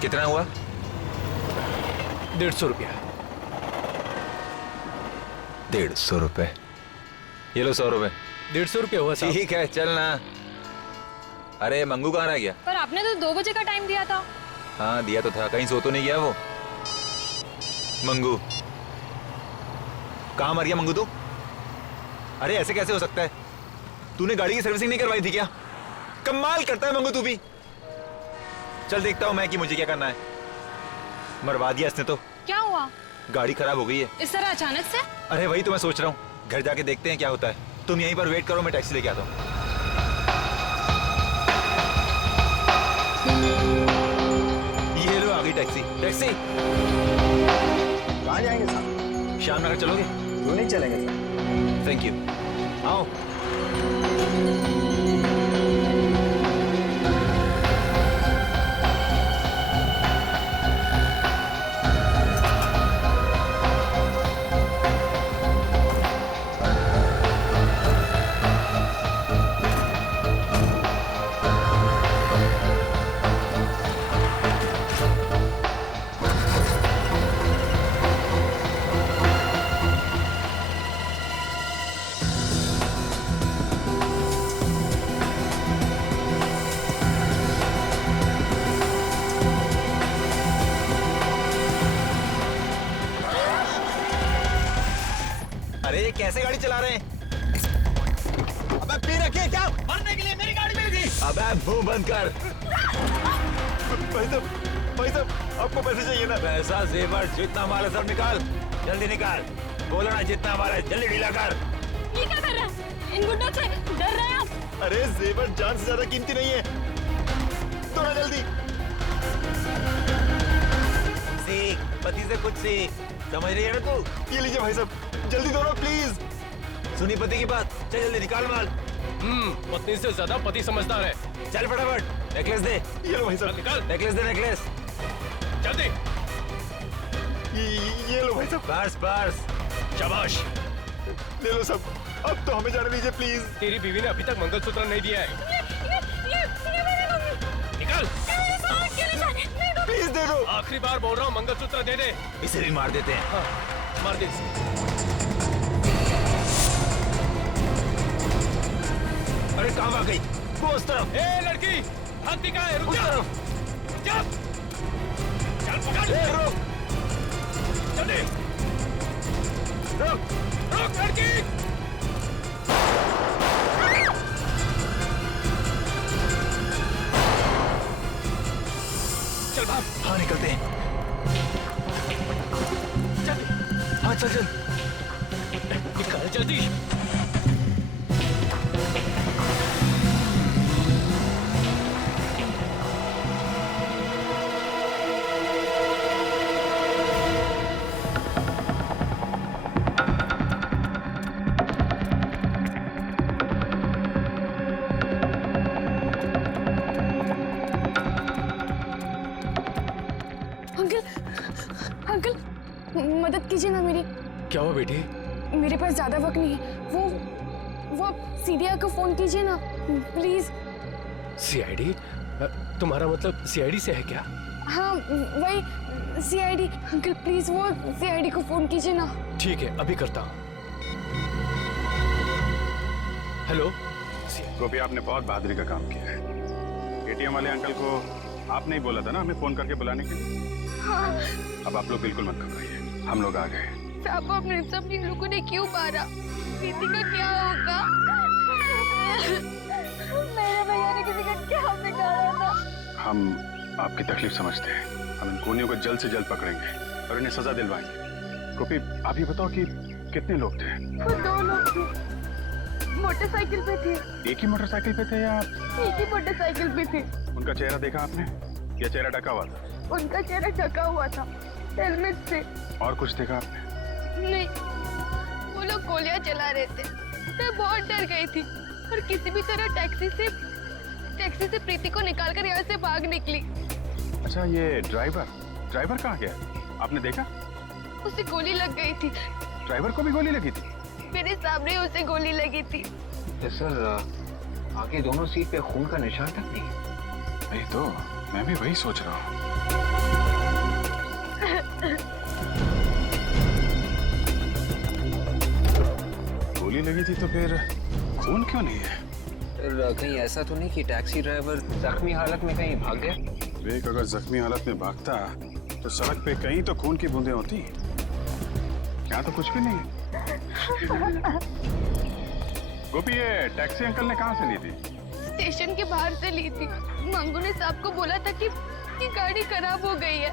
कितना हुआ? 150 रुपया। 150 रुपए? ये लो 100 रुपए। 150 रुपया हुआ साहब। ठीक है चल ना। अरे मंगू कहाँ रह गया? पर आपने तो 2 बजे का टाइम दिया था। हाँ दिया तो था, कहीं सो तो नहीं गया वो मंगू? कहाँ मर गया मंगू तू? अरे ऐसे कैसे हो सकता है? तूने गाड़ी की सर्विसिंग नहीं करवाई थी क्या? कमाल करता है मंगू तू भी। चल देखता हूँ मैं कि मुझे क्या करना है। मरवा दिया इसने तो। क्या हुआ? गाड़ी खराब हो गई है। इस तरह अचानक से? अरे वही तो मैं सोच रहा हूँ, घर जाके देखते हैं क्या होता है। तुम यहीं पर वेट करो, मैं टैक्सी लेके आता हूँ। ये लो आ गई टैक्सी। टैक्सी कहाँ जाएंगे साहब? श्याम नगर चलोगे? क्यों नहीं चलेंगे सर? Thank you. आओ। अरे ये कैसे गाड़ी चला रहे हैं? अबे पी रखी है क्या? मरने के लिए मेरी गाड़ी में थी। अबे मुंह बंद कर। भाई साहब आपको पैसे चाहिए ना? पैसा जेवर जितना माल है सब निकाल, जल्दी निकाल। बोलो ना जितना माल है जल्दी ढीला कर। ये क्या कर रहा है? इन गुंडों से डर रहे हैं आप? अरे जेवर जान से ज्यादा कीमती नहीं है, थोड़ा जल्दी सीख, पति से कुछ सीख, समझ रही है ना तू? ये लीजिए भाई साहब, जल्दी दो ना प्लीज। सुनी पति की बात, चल जल्दी निकाल माल। पत्नी से ज्यादा पति समझदार है। चल फटाफट, नेकलेस दे। ये लो भाई साहब, निकाल। नेकलेस दे, नेकलेस जल्दी। ये लो भाई साहब। Purse purse. शाबाश। ले लो सब, अब तो हमें जाने दीजिए प्लीज। तेरी बीवी ने अभी तक मंगलसूत्र नहीं दिया है। ये मेरे मम्मी। निकाल। प्लीज दे दो। आखिरी बार बोल रहा हूँ, मंगलसूत्र दे दे। इसे भी मार देते हैं। हाँ, मार दे इसे। अरे कहाँ भाग गई वो? उस तरफ। ए लड़की, हाथ दिखा है, रुक जा। चल पकड़। रुक जल्दी रुक, रुक लड़की। चल भाग। हाँ निकलते हैं। जल्दी। हाँ चल चल। निकाल जल्दी। अंकल मदद कीजिए ना मेरी। क्या हुआ बेटी? मेरे पास ज्यादा वक्त नहीं है। वो आप सीडीआई को फोन कीजिए ना प्लीज। सीआईडी? तुम्हारा मतलब सीआईडी से है क्या? हाँ वही सीआईडी। अंकल प्लीज वो सीआईडी को फोन कीजिए ना। ठीक है अभी करता हूँ। हेलो। गोपी, आपने बहुत बहादुरी का काम किया है। एटीएम वाले अंकल को आपने ही बोला था ना हमें फोन करके बुलाने के लिए। हाँ। अब आप लोग बिल्कुल मत घबराइए, हम लोग आ गए। साहब अपने सब लोगों ने क्यों मारा? प्रीति का क्या होगा? मेरे भैया ने किसी का क्या बिगाड़ा था? हम आपकी तकलीफ समझते हैं, हम इन खूनियों को जल्द से जल्द पकड़ेंगे और इन्हें सजा दिलवाएंगे। गोपी, आप ये बताओ कि कितने लोग थे? वो 2 लोग थे, मोटरसाइकिल पे थे। एक ही मोटरसाइकिल पे थे या? एक ही मोटरसाइकिल पे थे। उनका चेहरा देखा आपने या चेहरा ढका हुआ था? उनका चेहरा ढका हुआ था, हेलमेट से। और कुछ देखा आपने? नहीं, वो लोग गोलियां चला रहे थे। मैं बहुत डर गई थी और किसी भी तरह टैक्सी से प्रीति को निकालकर यहाँ से भाग निकली। अच्छा, ये ड्राइवर कहाँ गया? आपने देखा? उसे गोली लग गई थी। ड्राइवर को भी गोली लगी थी? मेरे सामने उसे गोली लगी थी। सर आगे दोनों सीट पे खून का निशान तक नहीं है। वही तो, मैं भी वही सोच रहा हूँ। गोली लगी थी तो फिर खून क्यों नहीं है? फिर कहीं ऐसा तो नहीं कि टैक्सी ड्राइवर जख्मी हालत में कहीं भाग गया? विवेक अगर जख्मी हालत में भागता तो सड़क पे कहीं तो खून की बूंदें होती। यहाँ तो कुछ भी नहीं है। गोपी, ये टैक्सी अंकल ने कहाँ से ली थी? स्टेशन के बाहर से ली थी। मंगू ने साहब को बोला था कि गाड़ी खराब हो गई है,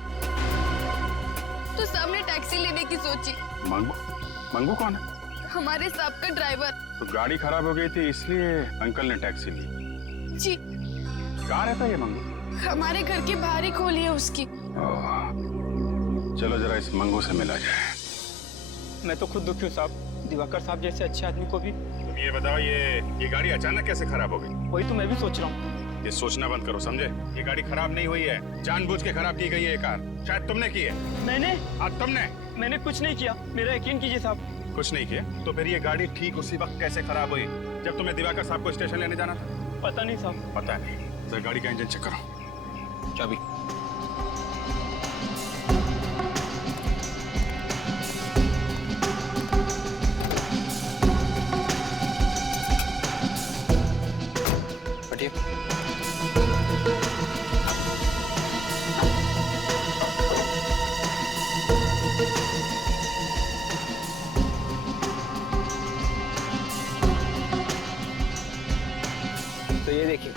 तो साहब ने टैक्सी लेने की सोची। मंगू? मंगू कौन है? हमारे साहब का ड्राइवर। तो गाड़ी खराब हो गई थी इसलिए अंकल ने टैक्सी ली। जी। कहाँ रहता है ये मंगू? हमारे घर के बाहर ही खोली है उसकी। चलो जरा इस मंगू से मिला जाए। मैं तो खुद दुखी हूँ साहब, दिवाकर साहब जैसे अच्छे आदमी को भी। तुम ये बताओ, ये गाड़ी अचानक कैसे खराब हो गई? वही तो मैं भी सोच रहा हूँ। ये सोचना बंद करो, समझे? ये गाड़ी खराब नहीं हुई है, जानबूझ के खराब की गई है ये कार। शायद तुमने की है। मैंने? मैंने कुछ नहीं किया, मेरा यकीन कीजिए साहब। कुछ नहीं किया? तो फिर ये गाड़ी ठीक उसी वक्त कैसे खराब हुई जब तुम्हें दिवाकर साहब को स्टेशन लेने जाना था? पता नहीं साहब। पता नहीं। सर, गाड़ी का इंजन चेक करो। चाबी। हटिए। तो ये देखिए,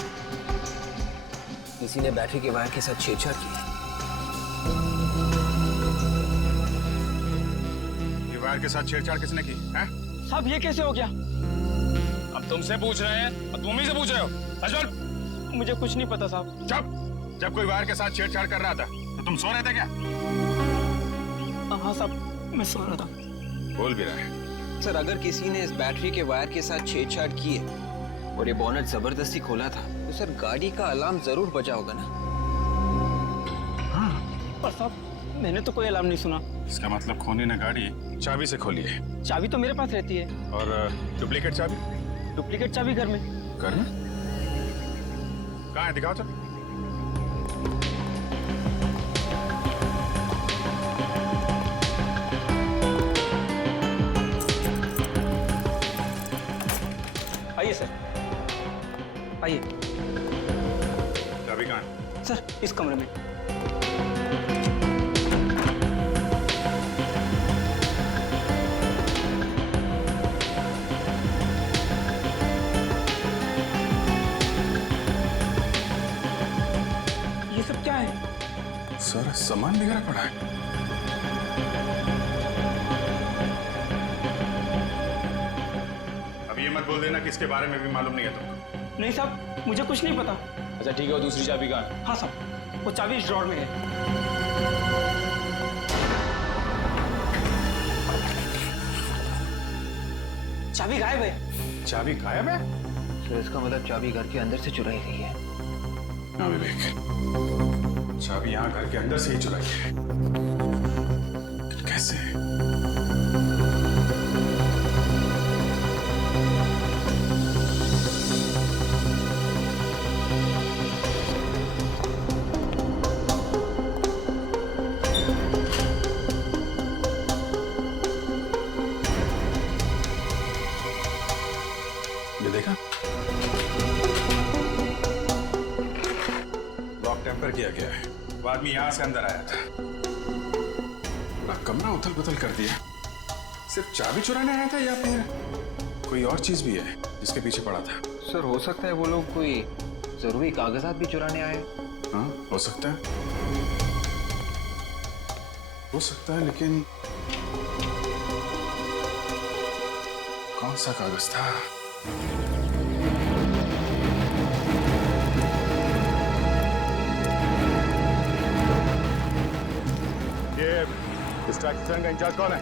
किसी ने बैटरी के वायर के साथ छेड़छाड़ की है। ये वायर के साथ छेड़छाड़ किसने की है? साहब ये कैसे हो गया? अब तुमसे पूछ रहे हैं और तुम ही से पूछ रहे हो। सच बोल। मुझे कुछ नहीं पता साहब। चुप! जब कोई वायर के साथ छेड़छाड़ कर रहा था तो तुम सो रहे थे क्या? हाँ साहब, मैं सो रहा था। बोल भी रहा है। सर, अगर किसी ने इस बैटरी के वायर के साथ छेड़छाड़ की है और ये बोनट जबरदस्ती खोला था तो सर गाड़ी का अलार्म जरूर बजा होगा ना? पर साहब, मैंने तो कोई अलार्म नहीं सुना। इसका मतलब खोनी ने गाड़ी चाबी से खोली है। चाबी तो मेरे पास रहती है। और डुप्लीकेट चाबी? डुप्लीकेट चाबी घर में। घर में? कहाँ है? दिखाओ तो। आइए सर, आइए। चाबी कहाँ है? सर, इस कमरे में। ये सब क्या है? सारा सामान बिगड़ा पड़ा है। अब ये मत बोल देना कि इसके बारे में भी मालूम नहीं है तुमको। नहीं साहब, मुझे कुछ नहीं पता। अच्छा ठीक है, वो दूसरी चाबी कहाँ है? हाँ साहब, वो चाबी इस ड्रॉर में है। चाबी गायब है। चाबी गायब है? सर, इसका मतलब चाबी घर के अंदर से चुराई गई है। हाँ विवेक, चाबी यहाँ घर के अंदर से ही चुराई है। कैसे? ये देखा? लॉक टेम्पर किया गया है। वो आदमी यहाँ से अंदर आया था, पूरा कमरा उथल पुथल कर दिया। सिर्फ चाबी चुराने आया था या फिर कोई और चीज भी है जिसके पीछे पड़ा था? सर, हो सकता है वो लोग कोई जरूरी कागजात भी चुराने आए। हाँ, हो सकता है। हो सकता है, लेकिन कौन सा कागज था? ये इस ट्रैक्टर का इंचार्ज कौन है?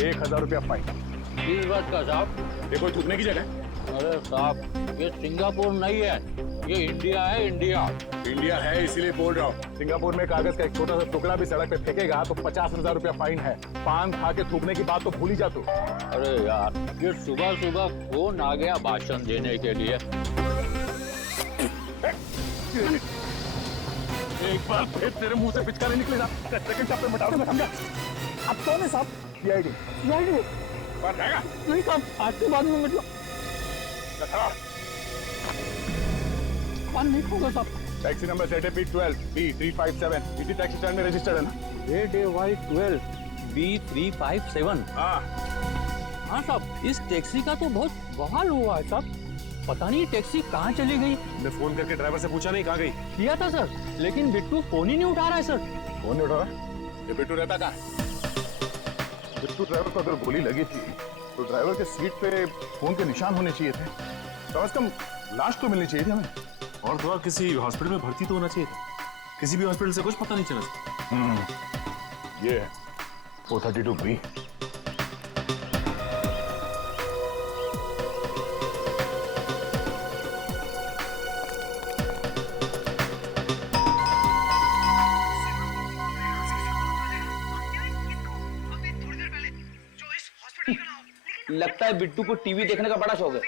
₹1000 फाइन। किस बात का साहब? ये कोई थूकने की जगह? अरे साहब ये सिंगापुर नहीं है, ये इंडिया है, इंडिया। इंडिया है इसीलिए बोल रहा हूँ। सिंगापुर में कागज का एक छोटा सा टुकड़ा भी सड़क पे फेंकेगा तो 50,000 रुपया फाइन है। पान खा के थूकने की बात तो भूल ही जा तू। अरे यार ये सुबह सुबह कौन आ गया भाषण देने के लिए? एक बार फिर तेरे मुंह से पिचकारी निकलेगा, सेकंड चैप्टर मिटा दूंगा, समझा? अब कौन है साहब? सीआईडी। बाहर जाएगा। नहीं साहब, आज के बाद में मतलब नहीं होगा साहब। टैक्सी नंबर ZAP12 B357 इसी टैक्सी स्टैंड में रजिस्टर्ड है ना? ZAY12 B357। हाँ। हाँ साहब, इस टैक्सी का तो बहुत बवाल हुआ है साहब। पता नहीं टैक्सी कहाँ चली गई। मैं फोन करके ड्राइवर से पूछा नहीं कहाँ गई। किया था सर, लेकिन बिट्टू फोन ही नहीं उठा रहा है सर। फोन नहीं उठा रहा? ये बिट्टू रहता कहाँ है? बिट्टू ड्राइवर को अगर गोली लगी थी तो ड्राइवर के सीट पे फोन के निशान होने चाहिए थे। कम से कम लाश तो मिलनी चाहिए थी हमें। और तो और किसी हॉस्पिटल में भर्ती तो होना चाहिए था। किसी भी हॉस्पिटल से कुछ पता नहीं चला। ये है 432B। लगता है बिट्टू को टीवी देखने का बड़ा शौक है।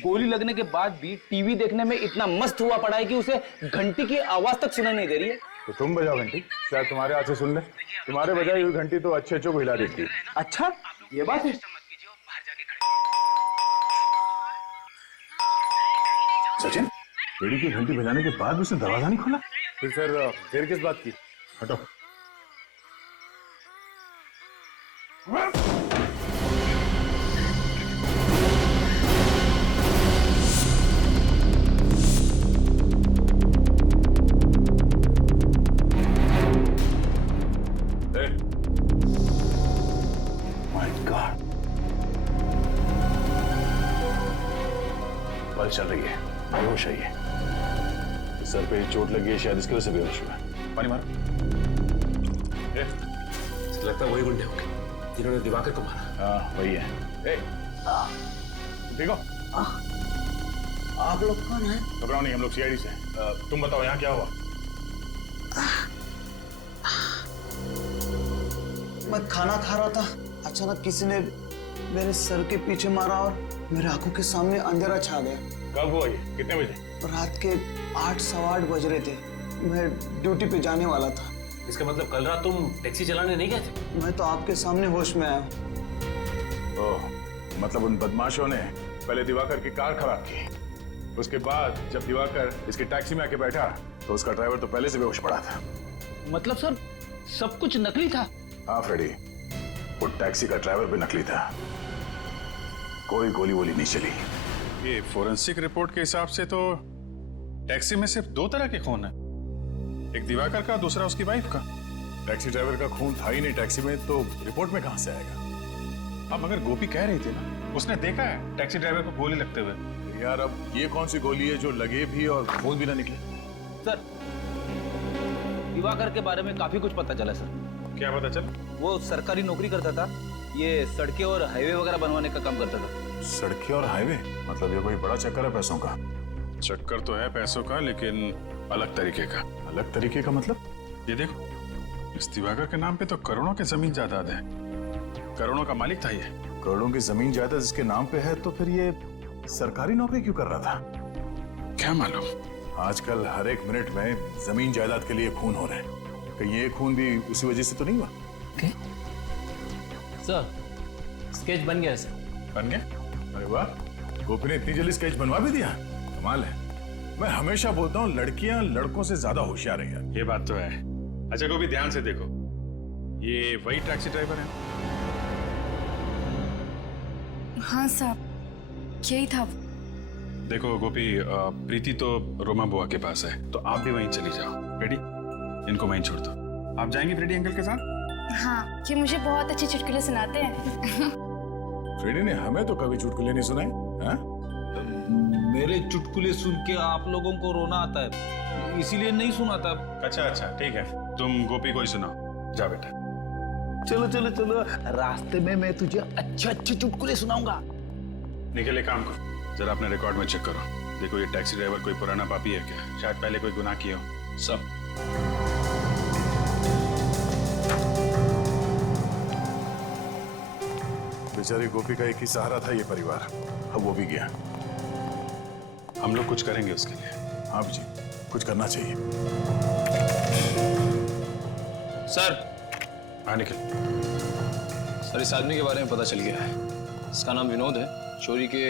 गोली लगने के बाद भी टीवी देखने में इतना मस्त हुआ पड़ा है कि उसे घंटी की आवाज तक सुनाई नहीं दे रही है। तो तुम बजाओ घंटी, शायद तुम्हारे हाथ से सुन ले। तुम्हारे बजाई हुई घंटी तो अच्छे को हिला देती है। अच्छा ये बात है। सचिन, बेड़ी की घंटी बजाने के बाद भी उसने दरवाजा नहीं खोला? फिर देर किस बात की? हटो। बल चल रही है, बेहोश है ये। सर पे चोट लगी है, शायद इसकी वजह से बेहोश हुआ है। पानी मारो। लगता है वही गुंडे होंगे जिन्होंने दिवाकर को मारा। हाँ वही है। देखो आप लोग कौन है? घबराओ नहीं, हम लोग सीआईडी से। तुम बताओ यहाँ क्या हुआ? मैं खाना खा रहा था, अचानक किसी ने मेरे सर के पीछे मारा और मेरे आंखों के सामने अंधेरा छा गया। कब हुआ ये? कितने बजे? रात के 8 सवा 8 बज रहे थे। मैं ड्यूटी पे जाने वाला था। इसका मतलब कल रात तुम टैक्सी चलाने नहीं गए थे? मैं तो आपके सामने होश में आया हूँ। ओह, मतलब उन बदमाशों ने पहले दिवाकर की कार खराब की, उसके बाद जब दिवाकर इसकी टैक्सी में आके बैठा तो उसका ड्राइवर तो पहले से बेहोश पड़ा था। मतलब सर सब कुछ नकली था? हाँ फ्रेडी, वो टैक्सी का ड्राइवर भी नकली था। कोई गोली वोली नहीं चली। ये फोरेंसिक रिपोर्ट के हिसाब से तो टैक्सी में सिर्फ 2 तरह के खून है, एक दिवाकर का, दूसरा उसकी वाइफ का। टैक्सी ड्राइवर का खून था ही नहीं टैक्सी में, तो रिपोर्ट में कहां से आएगा? अब मगर गोपी कह रही थी ना, उसने देखा है टैक्सी ड्राइवर को गोली लगते हुए। यार अब ये कौन सी गोली है जो लगे भी और खून भी ना निकले? सर दिवाकर के बारे में काफी कुछ पता चला सर। क्या पता चल? वो सरकारी नौकरी करता था, ये सड़कें और हाईवे वगैरह बनवाने का काम करता था। सड़कें और हाईवे? मतलब ये कोई बड़ा चक्कर है पैसों का? चक्कर तो है पैसों का, लेकिन अलग तरीके का। अलग तरीके का मतलब? ये देखो, इस दिवाकर के नाम पे तो करोड़ों की जमीन जायदाद है। करोड़ों का मालिक था ये। करोड़ों की जमीन जायदाद इसके नाम पे है तो फिर ये सरकारी नौकरी क्यों कर रहा था? क्या मालूम। आजकल हर एक मिनट में जमीन जायदाद के लिए खून हो रहे हैं। कहीं ये खून भी उसी वजह से तो नहीं हुआ? सर स्केच बन गया सर। बन गया? अरे वाह, गोपी ने इतनी जल्दी स्केच बनवा भी दिया, कमाल है। मैं हमेशा बोलता हूँ लड़कियां लड़कों से ज्यादा होशियार हैं यार। ये बात तो है। अच्छा गोपी ध्यान से देखो, ये वही टैक्सी ड्राइवर है? हाँ साहब यही था। देखो गोपी, प्रीति तो रोमा बुआ के पास है, तो आप भी वहीं चली जाओ। रेडी? इनको वहीं छोड़ दो। आप जाएंगी फ्रेडी अंकल के साथ? हाँ ये मुझे बहुत अच्छे चुटकुले सुनाते हैं। फ्रेडी ने हमें तो कभी चुटकुले नहीं सुनाए। हाँ? मेरे चुटकुले सुन के आप लोगों को रोना आता है, इसीलिए नहीं सुनाता। अच्छा अच्छा ठीक है, तुम गोपी को ही सुनाओ। जा बेटा। चलो चलो चलो, रास्ते में मैं तुझे अच्छे अच्छे चुटकुले सुनाऊंगा। निकले काम करो। जरा अपने रिकॉर्ड में चेक करो, देखो ये टैक्सी ड्राइवर कोई पुराना पापी है क्या, शायद पहले कोई गुनाह किया हो। सब बेचारी गोपी का एक ही सहारा था ये परिवार, अब वो भी गया। हम लोग कुछ करेंगे उसके लिए। हाँ जी, कुछ करना चाहिए। सर, हाँ निखिल, सर इस आदमी के बारे में पता चल गया है। इसका नाम विनोद है। चोरी के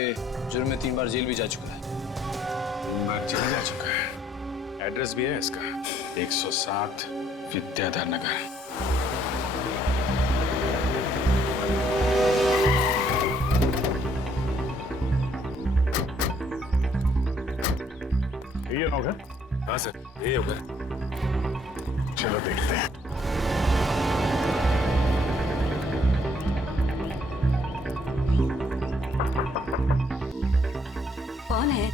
जुर्म में 3 बार जेल भी जा चुका है। 3 बार जेल जा चुका है। एड्रेस भी है इसका, 107 विद्याधर नगर। ये होगा? हाँ सर, ये होगा। चलो देखते हैं। कौन है?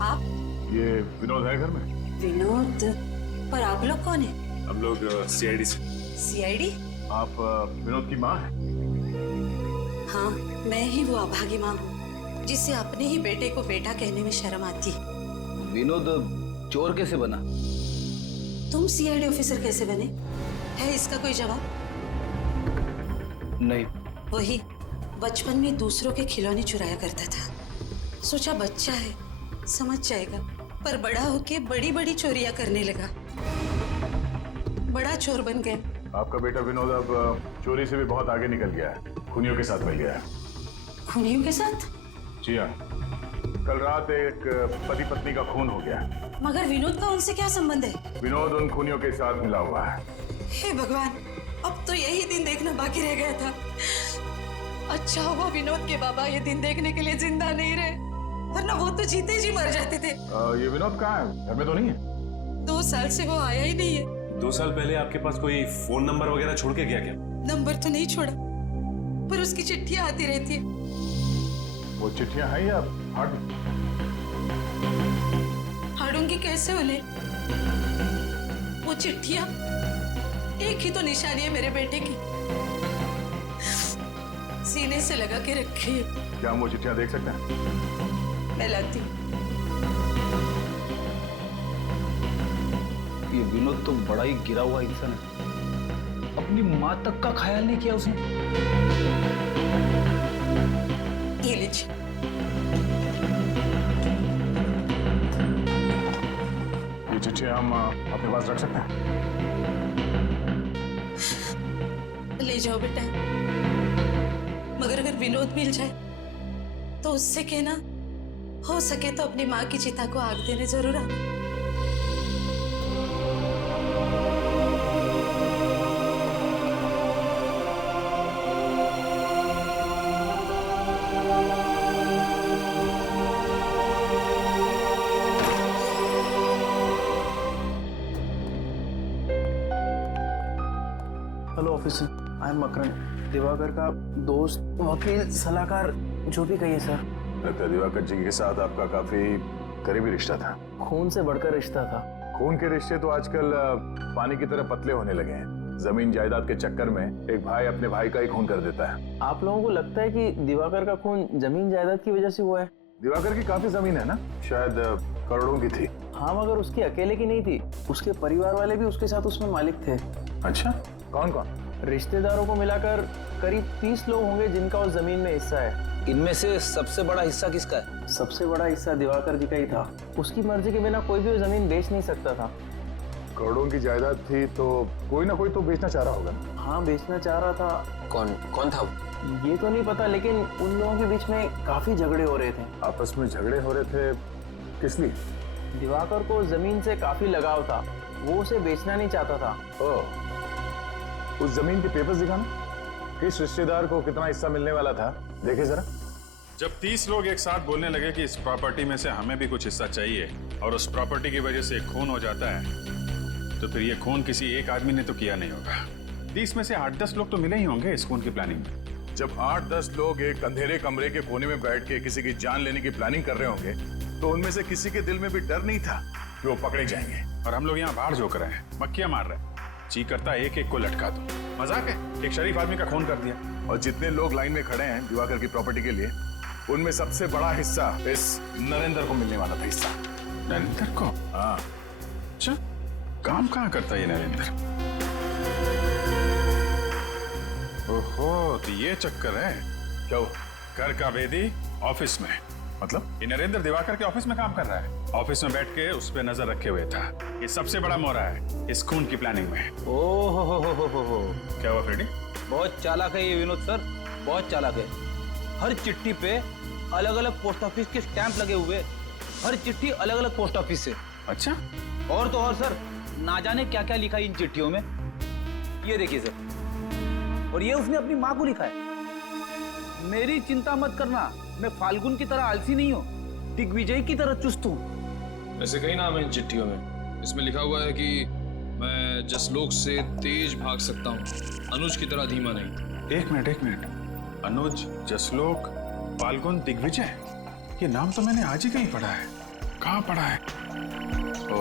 आप? ये विनोद है घर में? विनोद? पर आप लोग कौन है? हम लोग सीआईडी से। सीआईडी? आप विनोद की माँ हैं? हाँ, मैं ही वो अभागी माँ हूँ जिससे अपने ही बेटे को बेटा कहने में शर्म आती है। विनोद चोर कैसे बना? तुम सीआईडी ऑफिसर कैसे बने? है इसका कोई जवाब? नहीं। वही बचपन में दूसरों के खिलौने चुराया करता था। सोचा बच्चा है, समझ जाएगा, पर बड़ा होके बड़ी बड़ी चोरियां करने लगा। बड़ा चोर बन गया। आपका बेटा विनोद अब चोरी से भी बहुत आगे निकल गया है, खूनियों के साथ मिल गया है। खूनियों के साथ? जी हाँ, कल रात एक पति पत्नी का खून हो गया। मगर विनोद का उनसे क्या संबंध है? विनोद उन खूनियों के साथ मिला हुआ है। हे भगवान, अब तो यही दिन देखना बाकी रह गया था। अच्छा हुआ विनोद के बाबा ये दिन देखने के लिए जिंदा नहीं रहे, वरना वो तो जीते जी मर जाते थे। ये विनोद कहाँ है? घर में तो नहीं है? 2 साल से वो आया ही नहीं है। 2 साल पहले आपके पास कोई फोन नंबर वगैरह छोड़ के गया क्या? नंबर तो नहीं छोड़ा, पर उसकी चिट्ठियां आती रहती है। वो चिट्ठियां हैं या फाड़? फाड़ूंगी कैसे उन्हें? वो चिट्ठियां एक ही तो निशानी है मेरे बेटे की, सीने से लगा के रखी है। क्या हम वो चिट्ठियां देख सकते हैं? मैं लाती हूँ। ये विनोद तो बड़ा ही गिरा हुआ इंसान है। अपनी माँ तक का ख्याल नहीं किया उसने। ये लीजिए। ये चिट्ठियां हम अपने पास रख सकते हैं? ले जाओ बेटा, मगर अगर विनोद मिल जाए तो उससे कहना हो सके तो अपनी माँ की चिता को आग देने जरूर आना। Hello officer, I am Makaran, Diwakar का दोस्त, वकील, सलाहकार, जो भी कहिए सर। लगता है दिवाकर जी के साथ आपका काफी करीबी रिश्ता था। खून से बढ़कर रिश्ता था। खून के रिश्ते तो आजकल पानी की तरह पतले होने लगे हैं। जमीन जायदाद के चक्कर में एक भाई अपने भाई का ही खून कर देता है। आप लोगों को लगता है कि दिवाकर का खून जमीन जायदाद की वजह से हुआ है? दिवाकर की काफी जमीन है ना, शायद करोड़ों की थी। हाँ, मगर उसकी अकेले की नहीं थी, उसके परिवार वाले भी उसके साथ उसमें मालिक थे। अच्छा, कौन कौन? रिश्तेदारों को मिलाकर करीब 30 लोग होंगे जिनका उस जमीन में हिस्सा है। इनमें से सबसे बड़ा हिस्सा किसका है? सबसे बड़ा हिस्सा दिवाकर जी का ही था। उसकी मर्जी के बिना कोई भी वो जमीन बेच नहीं सकता था। करोड़ों की जायदाद थी तो कोई ना कोई तो बेचना चाह रहा होगा। हाँ, बेचना चाह रहा था। कौन था वो? ये तो नहीं पता, लेकिन उन लोगों के बीच में काफी झगड़े हो रहे थे। आपस में झगड़े हो रहे थे, किस लिए? दिवाकर को जमीन से काफी लगाव था, वो उसे बेचना नहीं चाहता था। ओह, उस जमीन के पेपर्स दिखाना, किस रिश्तेदार को कितना हिस्सा मिलने वाला था, देखे जरा। जब 30 लोग एक साथ बोलने लगे कि इस प्रॉपर्टी में से हमें भी कुछ हिस्सा चाहिए और उस प्रॉपर्टी की वजह से खून हो जाता है, तो फिर ये खून किसी एक आदमी ने तो किया नहीं होगा। 30 में से 8-10 लोग तो मिले ही होंगे इस खून की प्लानिंग में। जब 8-10 लोग एक अंधेरे कमरे के कोने में बैठ के किसी की जान लेने की प्लानिंग कर रहे होंगे, तो उनमें से किसी के दिल में भी डर नहीं था कि वो पकड़े जाएंगे। और हम लोग यहाँ बाहर जोक रहे हैं, मक्खियां मार रहे हैं। जी करता एक एक को लटका दो, मजाक है? एक शरीफ आदमी का खून कर दिया। और जितने लोग लाइन में खड़े हैं दिवाकर की प्रॉपर्टी के लिए, उनमें सबसे बड़ा हिस्सा इस नरेंद्र को मिलने वाला था। हिस्सा नरेंद्र को? हाँ। अच्छा, काम कहाँ करता है ये नरेंद्र? ओहो, तो ये चक्कर है। क्या हुआ? घर का भेदी ऑफिस में, मतलब? ये नरेंद्र दिवाकर के ऑफिस में काम कर रहा है। ऑफिस में बैठ के उस पे नजर रखे हुए था। ये सबसे बड़ा मोहरा है इस खून की प्लानिंग में। ओहो, क्या हुआ फ्रेडी? बहुत चालाक है ये विनोद सर, बहुत चालाक है। हर चिट्ठी पे अलग अलग पोस्ट ऑफिस के स्टैंप लगे हुए, हर चिट्ठी अलग अलग पोस्ट ऑफिस से। अच्छा, और तो और सर, ना जाने क्या क्या लिखा है इन चिट्ठियों में। ये देखिए सर, और ये उसने अपनी माँ को लिखा है। मेरी चिंता मत करना, मैं फाल्गुन की तरह आलसी नहीं हूँ, दिग्विजय की तरह चुस्त हूँ। ऐसे कई नाम है इन चिट्ठियों में। इसमें लिखा हुआ है कि मैं जसलोक से तेज भाग सकता हूँ, अनुज की तरह धीमा नहीं। एक मिनट। अनुज, जसलोक, फाल्गुन, दिग्विजय, ये नाम तो मैंने आज ही कहीं पढ़ा है। कहाँ पढ़ा है? ओ,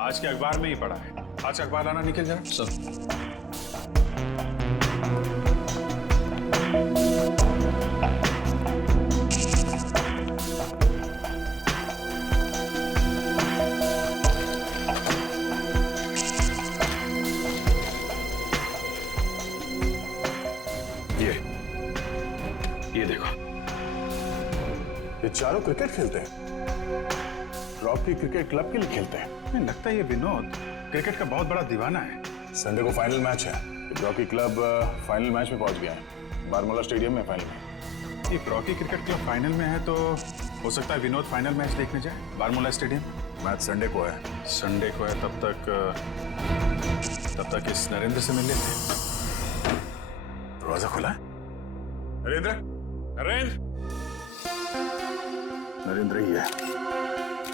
आज के अखबार में ही पढ़ा है। आज का अखबार लाना निकल जाए सब। ये देखो, ये चारों क्रिकेट खेलते हैं। रॉकी क्रिकेट क्लब के लिए खेलते हैं। मुझे लगता है ये विनोद क्रिकेट का बहुत बड़ा दीवाना है। संडे को फाइनल मैच है। रॉकी क्लब फाइनल मैच में पहुंच गया है, बारमूला स्टेडियम में फाइनल में। ये रॉकी क्रिकेट क्लब फाइनल में है तो हो सकता है विनोद फाइनल मैच देखने जाए बारमूला स्टेडियम। मैच संडे को है। संडे को है, तब तक इस नरेंद्र से मिल लेते। दरवाजा खुला है। नरेंद्र नरेंद्र ही है।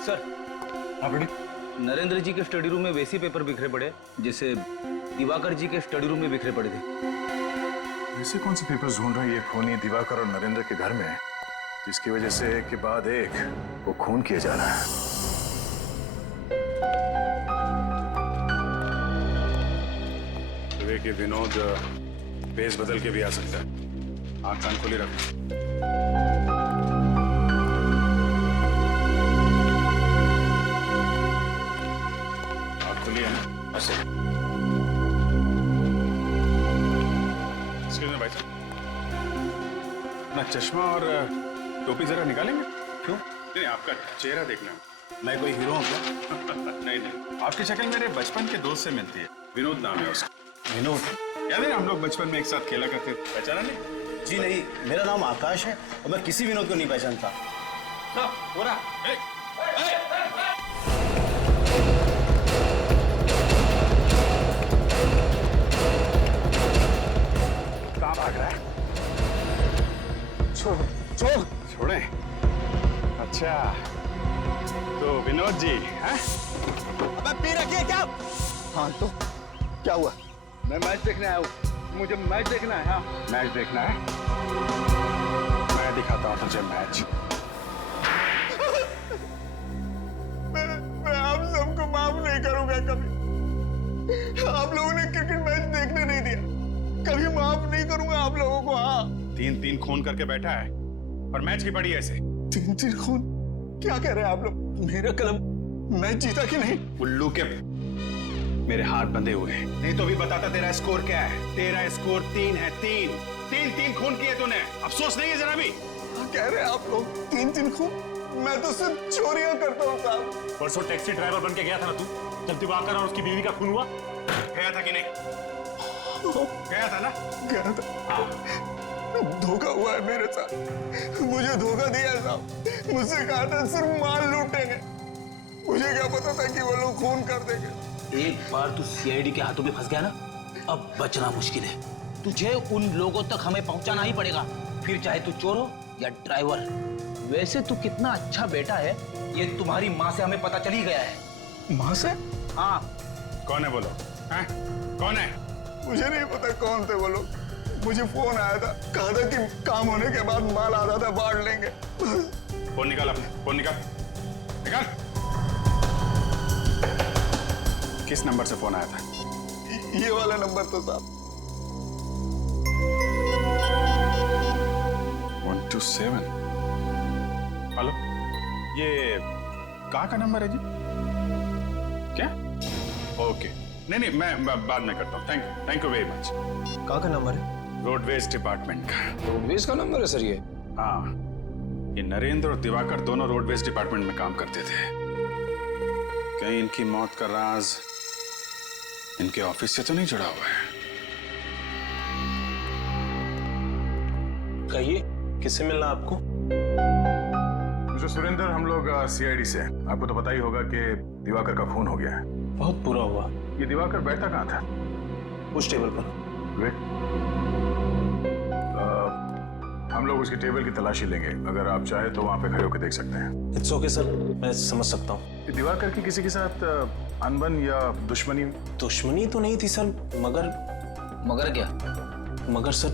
सर, नरेंद्र जी के स्टडी रूम में वैसे पेपर बिखरे पड़े जैसे दिवाकर जी के स्टडी रूम में बिखरे पड़े थे। ऐसे कौन से पेपर्स ढूंढ रहे हैं ये खूनी दिवाकर और नरेंद्र के घर में, जिसकी वजह से एक के बाद एक वो खून किए जा रहा है। कि विनोद बेस बदल के भी आ सकता है। आंख कान खोली रखो। आंख खोली है ना? ऐसे। एक्सक्यूज मी भाई साहब, अपना चश्मा और टोपी जरा निकालेंगे? क्यों? नहीं, आपका चेहरा देखना। मैं कोई हीरो हूँ क्या? नहीं, आपकी शक्ल मेरे बचपन के दोस्त से मिलती है। विनोद नाम है उसका। विनोद? याद है हम लोग बचपन में एक साथ खेला करते थे, पहचाना नहीं? जी नहीं, मेरा नाम आकाश है और मैं किसी विनोद को नहीं पहचानता। कहाँ भाग रहा है? छोड़े। अच्छा, तो विनोद जी हैं? अबे पी रखिए क्या? हाँ तो क्या हुआ? मैं मैच देखने आया हूँ। मुझे मैच देखना है। हाँ, मैच देखना है? मैं दिखाता हूँ तुझे मैच। मैं आप सबको माफ नहीं करूंगा कभी। आप लोगों ने क्रिकेट मैच देखने नहीं दिया, कभी माफ नहीं करूंगा आप लोगों को। हाँ, 3-3 खून करके बैठा है और मैच की पड़ी ऐसे। 3-3 खून? क्या कह रहे हैं आप लोग? मेरा कलम मैच जीता कि नहीं? उल्लू के मेरे हाथ बंधे हुए हैं। नहीं तो भी बताता तेरा स्कोर क्या है। तेरा स्कोर 3 है। 3 खून किए तूने। अफसोस नहीं है जरा भी? कह रहे हैं आप लोग 3-3 खून? मैं तो सिर्फ चोरियां करता हूँ साहब। परसों टैक्सी ड्राइवर बन के गया था ना तू, जब दिवाकर और उसकी बीवी का खून हुआ? गया था कि नहीं? गया था ना? गया था। धोखा हुआ है मेरे साथ। मुझे धोखा दिया है साहब। मुझसे कहा था सिर्फ माल लूटेंगे। मुझे क्या पता था कि वो लोग खून कर देंगे। एक बार तू सीआईडी के हाथों में फंस गया ना, अब बचना मुश्किल है। तुझे उन लोगों तक हमें पहुंचाना ही पड़ेगा, फिर चाहे तू चोर हो या ड्राइवर। वैसे तू कितना अच्छा बेटा है ये तुम्हारी माँ से हमें पता चल ही गया है। माँ से? हाँ। कौन है बोलो? हैं? कौन है? मुझे नहीं पता कौन थे वो लोग। मुझे फोन आया था, कहा था कि काम होने के बाद माल आधा था बांट लेंगे। फोन निकाल अपने, फोन निकाल। किस नंबर से फोन आया था? ये वाला नंबर तो साहब। 627। हेलो, ये कहाँ का नंबर है जी? क्या? ओके, नहीं मैं बाद में करता हूँ। Thank you very much. कहाँ का नंबर है? रोडवेज डिपार्टमेंट का। रोडवेज का नंबर है सर ये? हाँ, ये नरेंद्र और दिवाकर दोनों रोडवेज डिपार्टमेंट में काम करते थे। कहीं इनकी मौत का राज इनके ऑफिस से तो नहीं जुड़ा हुआ है? कहिए, किससे मिलना आपको? मिस्टर सुरेंद्र, हम लोग सीआईडी से हैं। आपको तो पता ही होगा कि दिवाकर का खून हो गया है। बहुत बुरा हुआ। ये दिवाकर बैठा कहाँ था? उस टेबल पर। वे हम लोग उसकी टेबल की तलाशी लेंगे। अगर आप चाहे तो वहां पे खड़े होकर देख सकते हैं। इट्स ओके सर, मैं समझ सकता हूँ। ये दिवाकर की किसी के साथ अनबन या दुश्मनी? दुश्मनी तो नहीं थी सर, मगर क्या? मगर सर,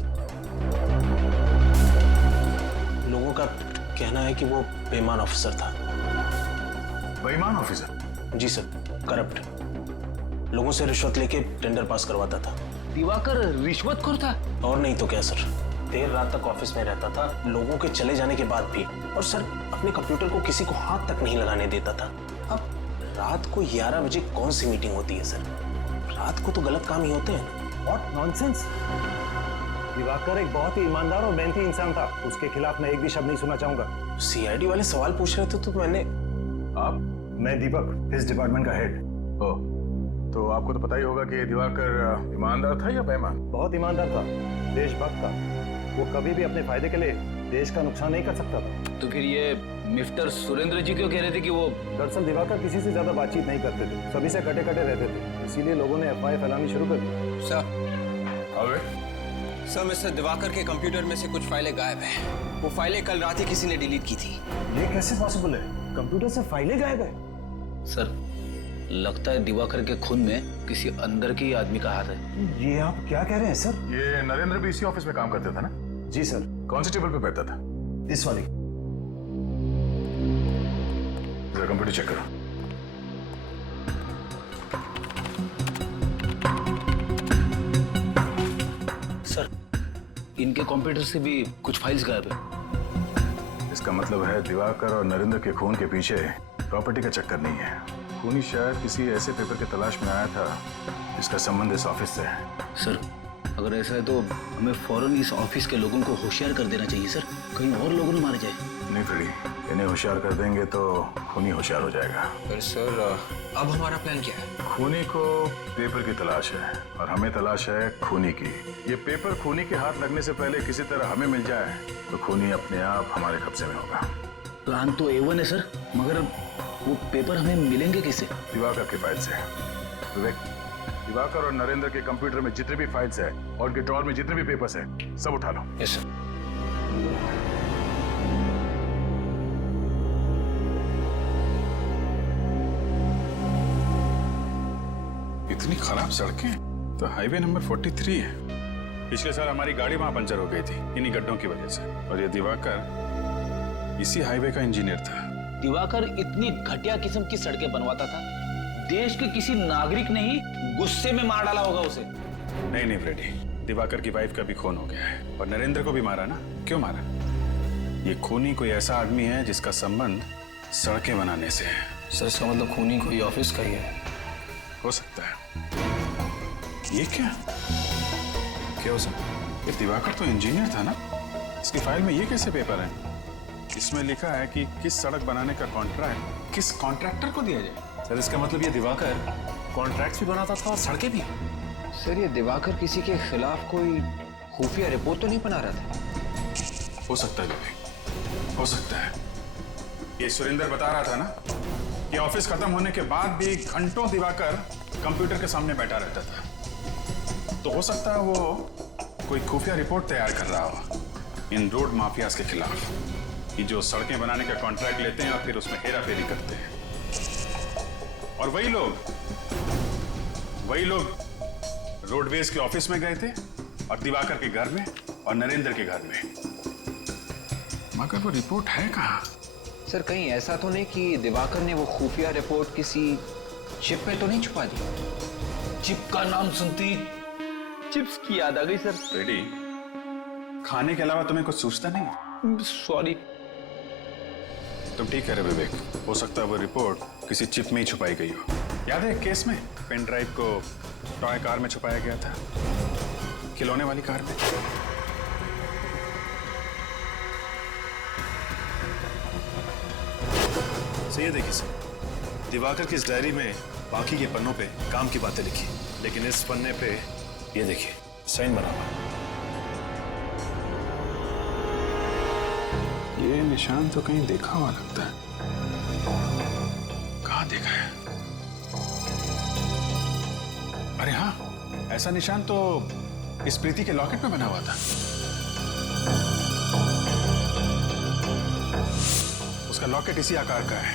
लोगों का कहना है कि वो बेईमान ऑफिसर था। बेईमान ऑफिसर? जी सर, करप्ट। लोगों से रिश्वत लेके टेंडर पास करवाता था। दिवाकर रिश्वतखोर था? और नहीं तो क्या सर, देर रात तक ऑफिस में रहता था, लोगों के चले जाने के बाद भी। और सर, अपने कंप्यूटर को किसी को हाथ तक नहीं लगाने देता था। अब रात को 11 बजे कौन सी मीटिंग होती है सर? रात को तो गलत काम ही होते हैं। What nonsense! दिवाकर एक बहुत ही ईमानदार और मेहनती इंसान था। उसके खिलाफ मैं एक भी शब्द नहीं सुनना चाहूंगा। सीआईडी वाले सवाल पूछ रहे थे तो मैंने। आप? मैं दीपक, इस डिपार्टमेंट का हेड। ओह, तो आपको तो पता ही होगा कि ये दिवाकर ईमानदार था या बेईमान? बहुत ईमानदार था, देशभक्त था। वो कभी भी अपने फायदे के लिए देश का नुकसान नहीं कर सकता था। तो फिर ये मिस्टर सुरेंद्र जी क्यों कह रहे थे कि वो? दरअसल दिवाकर किसी से ज्यादा बातचीत नहीं करते थे, सभी से कटे कटे रहते थे। इसीलिए लोगों ने अफवाहें फैलानी शुरू कर दी। सर, सर मिस्टर दिवाकर के कंप्यूटर में से कुछ फाइलें गायब हैं। वो फाइलें कल रात ही किसी ने डिलीट की थी। ये कैसे पॉसिबल है? कंप्यूटर से फाइलें गायब है? सर, लगता है दिवाकर के खून में किसी अंदर के आदमी का हाथ है। ये आप क्या कह रहे हैं सर? ये नरेंद्र भी इसी ऑफिस में काम करता था ना? जी सर। कौन सी टेबल पे बैठता था? इस वाली। जरा कंप्यूटर चेक करो। सर, इनके कंप्यूटर से भी कुछ फाइल्स गायब है। इसका मतलब है दिवाकर और नरेंद्र के खून के पीछे प्रॉपर्टी का चक्कर नहीं है। खूनी शायद किसी ऐसे पेपर की तलाश में आया था जिसका संबंध इस ऑफिस से है। सर, अगर ऐसा है तो हमें फौरन इस ऑफिस के लोगों को होशियार कर देना चाहिए सर, कहीं और लोगों ने मारे जाए। नहीं फ्रेडी, इन्हें होशियार कर देंगे तो खूनी होशियार हो जाएगा। पर सर, अब हमारा प्लान क्या है? खूनी को पेपर की तलाश है और हमें तलाश है खूनी की। ये पेपर खूनी के हाथ लगने से पहले किसी तरह हमें मिल जाए तो खूनी अपने आप हमारे कब्जे में होगा। प्लान तो A1 है सर, मगर वो पेपर हमें मिलेंगे कैसे? दिवाकर के फाइल से। विवेक, दिवाकर और नरेंद्र के कंप्यूटर में जितने भी फाइल्स है और उनके ड्रॉर में जितने भी पेपर्स हैं, सब उठा लो। Yes sir. इतनी खराब सड़कें तो हाईवे नंबर 43 है। पिछले साल हमारी गाड़ी वहां पंचर हो गई थी इन्हीं गड्ढों की वजह से। और ये दिवाकर इसी हाईवे का इंजीनियर था। दिवाकर इतनी घटिया किस्म की सड़कें बनवाता था, देश के किसी नागरिक ने ही गुस्से में मार डाला होगा उसे। नहीं फ्रेडी, दिवाकर की वाइफ का भी खून हो गया है और नरेंद्र को भी मारा ना। क्यों मारा? ये खूनी कोई ऐसा आदमी है जिसका संबंध सड़कें बनाने से है। सर, इसका मतलब खूनी कोई ऑफिस का ही है? हो सकता है। ये क्या हो सकता? ये दिवाकर तो इंजीनियर था ना? इसकी फाइल में ये कैसे पेपर है? इसमें लिखा है कि किस सड़क बनाने का कॉन्ट्रैक्ट किस कॉन्ट्रैक्टर को दिया जाए। सर, इसका मतलब ये दिवाकर कॉन्ट्रैक्ट्स भी बनाता था और सड़कें भी। सर, ये दिवाकर किसी के खिलाफ कोई खुफिया रिपोर्ट तो नहीं बना रहा था? हो सकता है विवेक, हो सकता है। ये सुरेंद्र बता रहा था ना कि ऑफिस खत्म होने के बाद भी घंटों दिवाकर कंप्यूटर के सामने बैठा रहता था। तो हो सकता है वो कोई खुफिया रिपोर्ट तैयार कर रहा हो इन रोड माफियाज के खिलाफ, कि जो सड़कें बनाने का कॉन्ट्रैक्ट लेते हैं और फिर उसमें हेराफेरी करते हैं। और वही लोग रोडवेज के ऑफिस में गए थे और दिवाकर के घर में और नरेंद्र के घर में। मगर वो रिपोर्ट है कहाँ? सर, कहीं ऐसा तो नहीं कि दिवाकर ने वो खुफिया रिपोर्ट किसी चिप पे तो नहीं छुपा दी? चिप का नाम सुनती चिप्स की याद आ गई सर। रेडी, खाने के अलावा तुम्हें कुछ सूझता नहीं? सॉरी। तुम ठीक कह रहे विवेक, हो सकता है वो रिपोर्ट किसी चिप में ही छुपाई गई हो। याद है एक केस में पेन ड्राइव को टॉय कार में छुपाया गया था, खिलौने वाली कार में। सही है, देखिए सर, दिवाकर की इस डायरी में बाकी के पन्नों पे काम की बातें लिखी, लेकिन इस पन्ने पे ये देखिए साइन बना हुआ। ये निशान तो कहीं देखा हुआ लगता है। कहाँ देखा है? अरे हाँ, ऐसा निशान तो इस प्रीति के लॉकेट में बना हुआ था। उसका लॉकेट इसी आकार का है,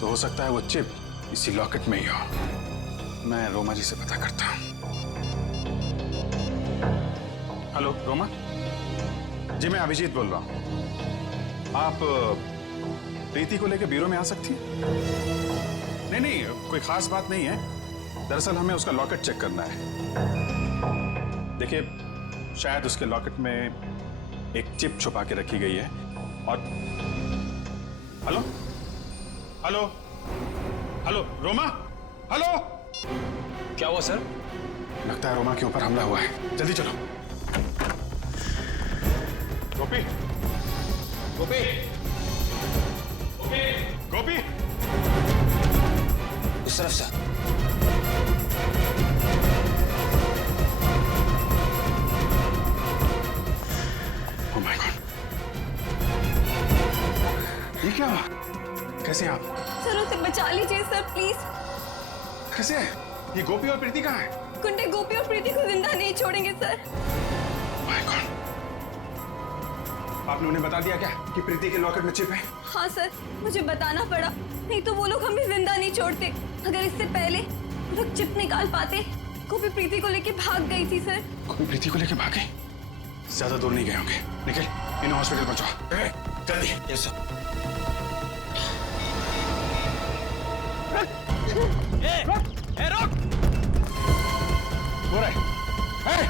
तो हो सकता है वो चिप इसी लॉकेट में ही हो। मैं रोमा जी से पता करता हूं। हेलो रोमा जी, मैं अभिजीत बोल रहा हूं। आप प्रीति को लेकर ब्यूरो में आ सकती हैं? नहीं नहीं, कोई खास बात नहीं है। दरअसल हमें उसका लॉकेट चेक करना है। देखिए, शायद उसके लॉकेट में एक चिप छुपा के रखी गई है। और hello hello hello Roma, hello. क्या हुआ सर? लगता है रोमा के ऊपर हमला हुआ है, जल्दी चलो। गोपी गोपी गोपी गोपी, उस तरफ से। ओह माय गॉड, ये क्या हुआ? कैसे आप? सर उसे बचा लीजिए सर प्लीज। कैसे? ये गोपी और प्रीति कहाँ है? गुंडे गोपी और प्रीति को जिंदा नहीं छोड़ेंगे सर। माय गॉड, आपने उन्हें बता दिया क्या कि प्रीति के लॉकेट में चिप है? हाँ सर, मुझे बताना पड़ा, नहीं तो वो लोग हमें जिंदा नहीं छोड़ते। अगर इससे पहले वो लोग चिप निकाल पाते। गोपी प्रीति को लेके भाग गई थी सर। गोपी प्रीति को लेके भागे? ज्यादा दूर नहीं गए होंगे। निकल, इन्हें हॉस्पिटल पहुंचाओ जल्दी। Yes sir. रुक! हो रहा है।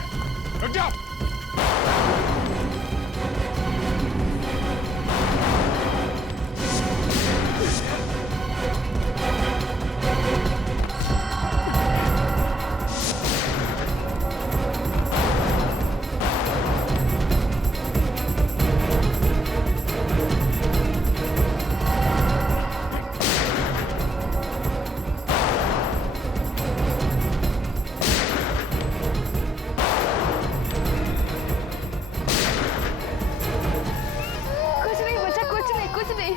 रुक जाओ। कुछ नहीं,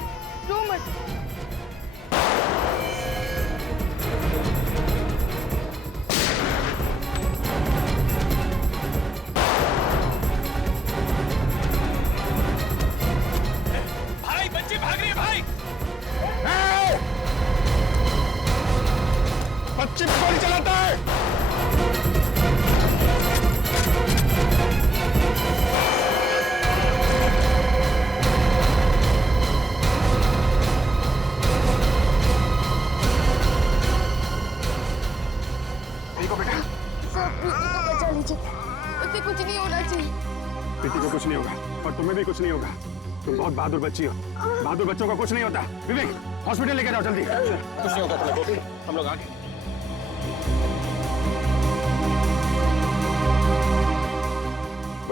रो मत। भाई बच्ची भाग रही है भाई। बच्ची पे गोली चलाता है। बचा लीजिए, उसे कुछ नहीं होना चाहिए। प्रीति को कुछ नहीं होगा और तुम्हें भी कुछ नहीं होगा। तुम बहुत बहादुर बच्ची हो। बहादुर बच्चों को कुछ नहीं होता। विवेक, हॉस्पिटल लेके जाओ जल्दी। कुछ नहीं होगा तुम्हें गोपी, हम लोग आगे।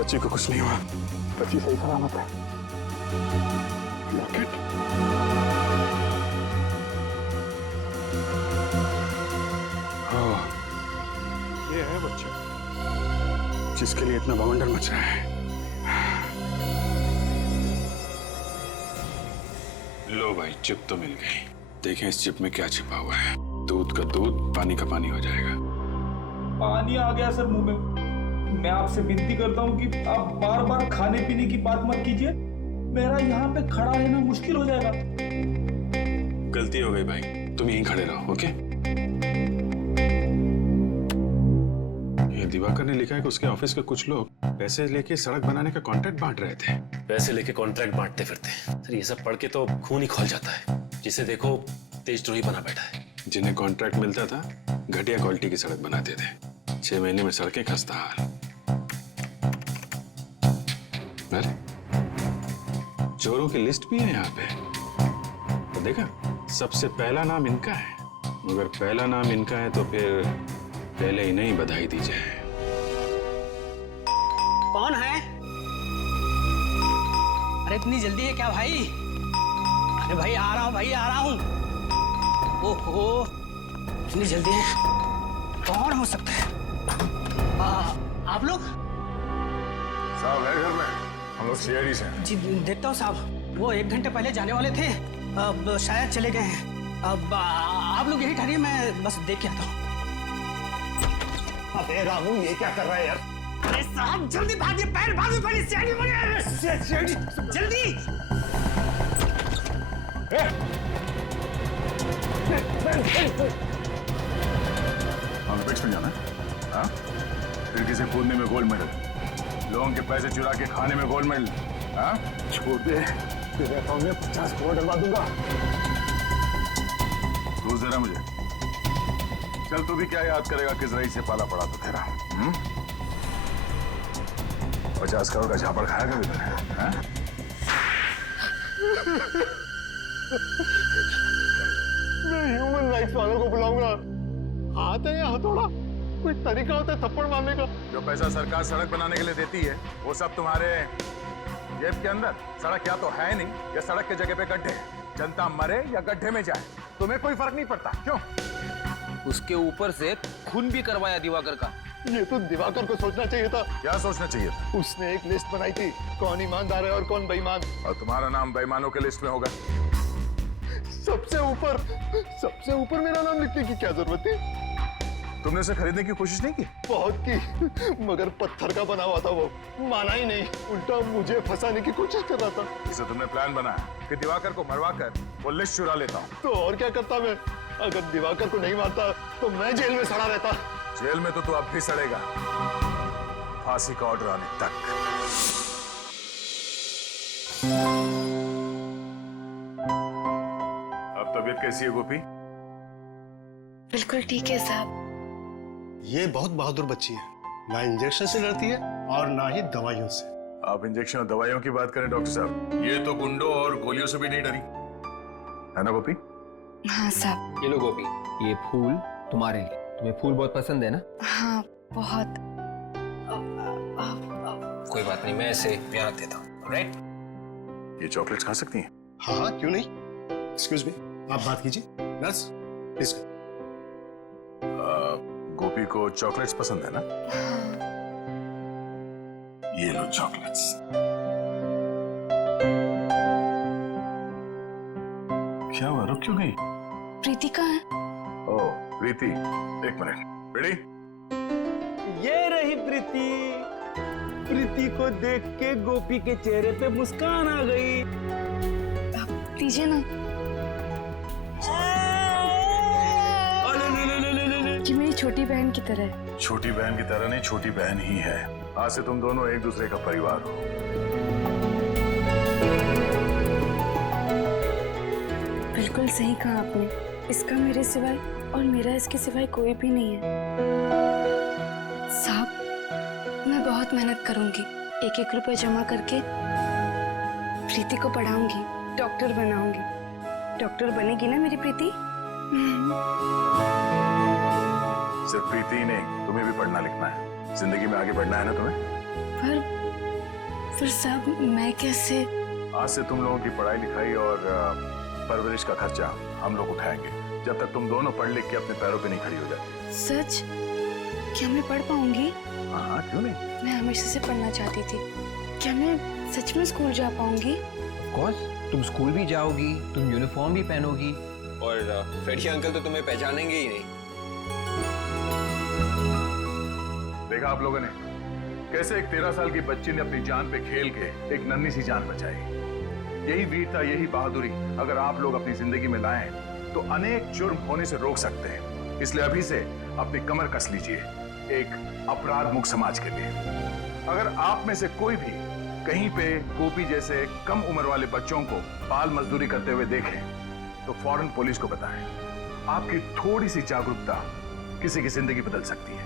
बच्ची को कुछ नहीं हुआ, बच्ची सही सलामत है। लॉकेट। ये है बच्चा जिसके लिए इतना बवंडर मच रहा है। लो भाई, चिप तो मिल गई। देखें इस चिप में क्या छिपा हुआ है। दूध का दूध, पानी का पानी हो जाएगा। पानी आ गया सर मुंह में। मैं आपसे विनती करता हूँ कि आप बार बार खाने पीने की बात मत कीजिए। मेरा यहाँ पे खड़ा रहना मुश्किल हो जाएगा। गलती हो गई भाई, तुम यहीं खड़े रहो, ओके? ये दिवाकर ने लिखा है कि उसके ऑफिस के कुछ लोग पैसे लेके सड़क बनाने का कॉन्ट्रैक्ट बांट रहे थे। पैसे लेके कॉन्ट्रैक्ट बांटते फिरते। सर ये सब पढ़ के तो खून ही खौल जाता है। जिसे देखो तेजद्रोही बना बैठा है। जिन्हें कॉन्ट्रैक्ट मिलता था, घटिया क्वालिटी की सड़क बनाते थे। 6 महीने में सड़कें खस्ता हाल। अरे चोरों की लिस्ट भी है यहाँ पे। तो देखा, सबसे पहला नाम इनका है। मगर पहला नाम इनका है तो फिर पहले ही नहीं बधाई दी जाए। कौन है? अरे इतनी जल्दी है क्या भाई? अरे भाई आ रहा हूँ, भाई आ रहा हूँ। ओहो, इतनी जल्दी है? कौन हो सकता है? आप लोग? साहब है घर में, हम लोग सीआईडी से हैं। जी देखता हूँ साहब, वो 1 घंटे पहले जाने वाले थे, अब शायद चले गए हैं। अब आप लोग यही ठहरिए, मैं बस देख के आता हूँ। अबे रामू, ये क्या कर रहा है यार? अरे साहब जल्दी भागिए, पैर भागिए, पहले सीआईडी बने, सीआईडी जल्दी। ओलंपिक्स में जाना है? हाँ? फिर किसे कूदने में गोल्ड मेडल, लोगों के पैसे चुरा के खाने में गोल्ड मेडल। हाँ? छोड़ दे, तेरे अकाउंट में 50 करोड़ डलवा दूंगा। तू जरा मुझे चल, तू भी क्या याद करेगा किस रईस से पाला पड़ा तो तेरा। 50 करोड़ का झापड़ खाया कभी तूने? हाँ? मैं ह्यूमन राइट्स वालों को बुलाऊंगा। हाथ है या हथौड़ा? कोई तरीका होता है थप्पड़ मारने का? जो पैसा सरकार सड़क बनाने के लिए देती है वो सब तुम्हारे जेब के अंदर। सड़क या तो है नहीं या सड़क के जगह पे गड्ढे हैं। जनता मरे या गड्ढे में जाए तुम्हें कोई फर्क नहीं पड़ता। क्यों? उसके ऊपर से खून भी करवाया दिवाकर का। ये तो दिवाकर को सोचना चाहिए था। क्या सोचना चाहिए था? उसने एक लिस्ट बनाई थी, कौन ईमानदार है और कौन बेईमान। और तुम्हारा नाम बेईमानों के लिस्ट में होगा। सबसे ऊपर मेरा नाम लिखने की क्या जरूरत थी? तुमने उसे खरीदने की कोशिश नहीं की? बहुत की, मगर पत्थर का बना हुआ था वो, माना ही नहीं, उल्टा मुझे फंसाने की कोशिश कर रहा था। इसे तुमने प्लान बनाया कि दिवाकर को मरवा कर वो लिस्ट चुरा लेता हूँ। तो और क्या करता मैं? अगर दिवाकर को नहीं मारता तो मैं जेल में सड़ा रहता। जेल में तो तू अब भी सड़ेगा, फांसी का ऑर्डर आने तक। अब तबीयत कैसी है गोपी? बिल्कुल ठीक है साहब। ये बहुत बहादुर बच्ची है, ना इंजेक्शन से डरती है और ना ही दवाइयों से। आप इंजेक्शन और दवाइयों की बात करें डॉक्टर साहब, ये तो गुंडों और गोलियों से भी नहीं डरी, है ना गोपी? हाँ साहब। ये लो गोपी, ये फूल तुम्हारे लिए। तुम्हें फूल बहुत पसंद है ना? हाँ बहुत। कोई बात नहीं, मैं ऐसे प्यार देता हूँ। राइट? ये चॉकलेट्स खा सकती हैं? हाँ, क्यों नहीं? एक्सक्यूज मी, आप बात कीजिए। Nurse please. गोपी को चॉकलेट्स पसंद है ना? हाँ। ये लो चॉकलेट्स। क्या हुआ, रुक क्यों गई? प्रीति कहाँ है? ओह प्रीति, एक मिनट। रेडी? ये रही प्रीति। प्रीति को देख के गोपी के चेहरे पे मुस्कान आ गई। लीजिए ना। ये मेरी छोटी बहन की तरह है। छोटी बहन की तरह नहीं, छोटी बहन ही है। आज से तुम दोनों एक दूसरे का परिवार हो। बिल्कुल सही कहा आपने। इसका मेरे सिवाय और मेरा इसके सिवाय कोई भी नहीं है। साहब, मैं बहुत मेहनत करूंगी। 1-1 रुपए जमा करके प्रीति को पढ़ाऊंगी, डॉक्टर बनाऊंगी। डॉक्टर बनेगी ना मेरी प्रीति? सिर्फ प्रीति ही नहीं, तुम्हें भी पढ़ना लिखना है, जिंदगी में आगे बढ़ना है ना तुम्हें। फिर साहब मैं कैसे? आज से तुम लोगों की पढ़ाई लिखाई और परवरिश का खर्चा हम लोग उठाएंगे, जब तक तुम दोनों पढ़ लिख के अपने पैरों पे नहीं खड़ी हो जाती। सच? क्या मैं पढ़ पाऊंगी? हाँ, क्यों नहीं? मैं हमेशा से पढ़ना चाहती थी। क्या मैं सच में स्कूल जा पाऊंगी? ऑफ कोर्स, तुम स्कूल भी जाओगी, तुम यूनिफॉर्म भी पहनोगी और फ्रेडी अंकल तो तुम्हें पहचानेंगे ही नहीं। देखा आप लोगों ने कैसे एक 13 साल की बच्ची ने अपनी जान पे खेल के एक नन्ही सी जान बचाई। यही वीरता, यही बहादुरी अगर आप लोग अपनी जिंदगी में लाएं तो अनेक जुर्म होने से रोक सकते हैं। इसलिए अभी से अपनी कमर कस लीजिए एक अपराध मुक्त समाज के लिए। अगर आप में से कोई भी कहीं पे गोपी जैसे कम उम्र वाले बच्चों को बाल मजदूरी करते हुए देखें तो फौरन पुलिस को बताएं। आपकी थोड़ी सी जागरूकता किसी की जिंदगी बदल सकती है।